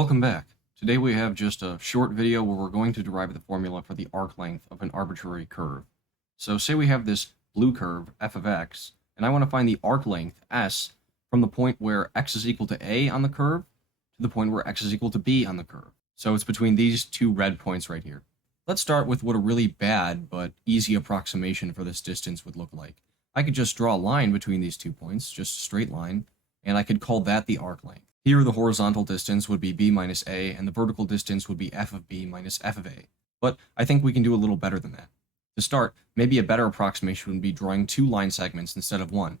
Welcome back. Today we have just a short video where we're going to derive the formula for the arc length of an arbitrary curve. So say we have this blue curve, f of x, and I want to find the arc length, s, from the point where x is equal to a on the curve to the point where x is equal to b on the curve. So it's between these two red points right here. Let's start with what a really bad but easy approximation for this distance would look like. I could just draw a line between these 2 points, just a straight line, and I could call that the arc length. Here, the horizontal distance would be b minus a, and the vertical distance would be f of b minus f of a. But I think we can do a little better than that. To start, maybe a better approximation would be drawing 2 line segments instead of 1.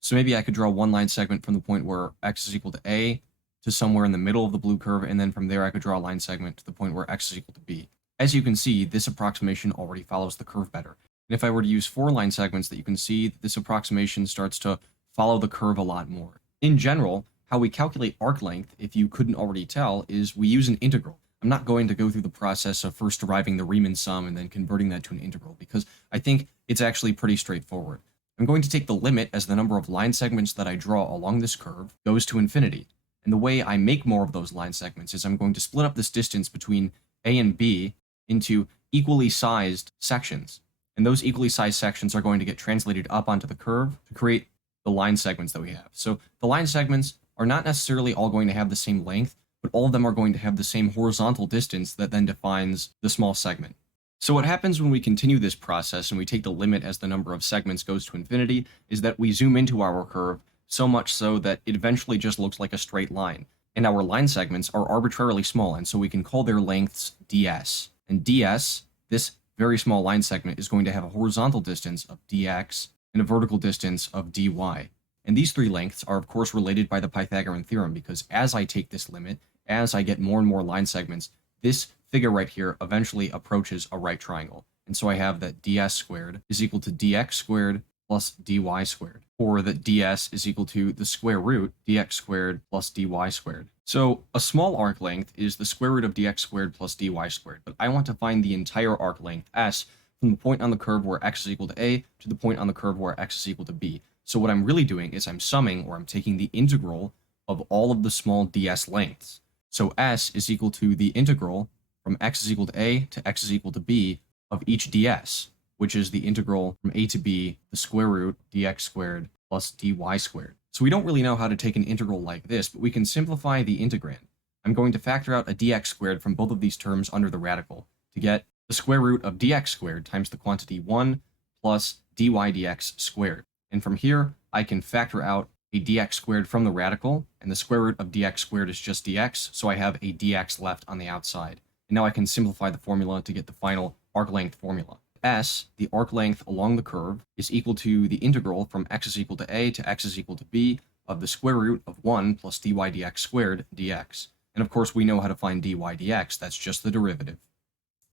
So maybe I could draw 1 line segment from the point where x is equal to a to somewhere in the middle of the blue curve, and then from there I could draw a line segment to the point where x is equal to b. As you can see, this approximation already follows the curve better. And if I were to use 4 line segments, that you can see that this approximation starts to follow the curve a lot more. In general, how we calculate arc length, if you couldn't already tell, is we use an integral. I'm not going to go through the process of first deriving the Riemann sum and then converting that to an integral, because I think it's actually pretty straightforward. I'm going to take the limit as the number of line segments that I draw along this curve goes to infinity. And the way I make more of those line segments is I'm going to split up this distance between a and b into equally sized sections. And those equally sized sections are going to get translated up onto the curve to create the line segments that we have. So the line segments are not necessarily all going to have the same length, but all of them are going to have the same horizontal distance that then defines the small segment. So what happens when we continue this process and we take the limit as the number of segments goes to infinity is that we zoom into our curve so much so that it eventually just looks like a straight line. And our line segments are arbitrarily small, and so we can call their lengths ds. And ds, this very small line segment, is going to have a horizontal distance of dx and a vertical distance of dy. And these 3 lengths are, of course, related by the Pythagorean theorem, because as I take this limit, as I get more and more line segments, this figure right here eventually approaches a right triangle. And so I have that ds squared is equal to dx squared plus dy squared, or that ds is equal to the square root dx squared plus dy squared. So a small arc length is the square root of dx squared plus dy squared, but I want to find the entire arc length, s, from the point on the curve where x is equal to a to the point on the curve where x is equal to b. So what I'm really doing is I'm summing, or I'm taking the integral of all of the small ds lengths. So s is equal to the integral from x is equal to a to x is equal to b of each ds, which is the integral from a to b, the square root dx squared plus dy squared. So we don't really know how to take an integral like this, but we can simplify the integrand. I'm going to factor out a dx squared from both of these terms under the radical to get the square root of dx squared times the quantity 1 plus dy dx squared. And from here, I can factor out a dx squared from the radical, and the square root of dx squared is just dx, so I have a dx left on the outside. And now I can simplify the formula to get the final arc length formula. S, the arc length along the curve, is equal to the integral from x is equal to a to x is equal to b of the square root of 1 plus dy dx squared dx. And of course, we know how to find dy dx, that's just the derivative.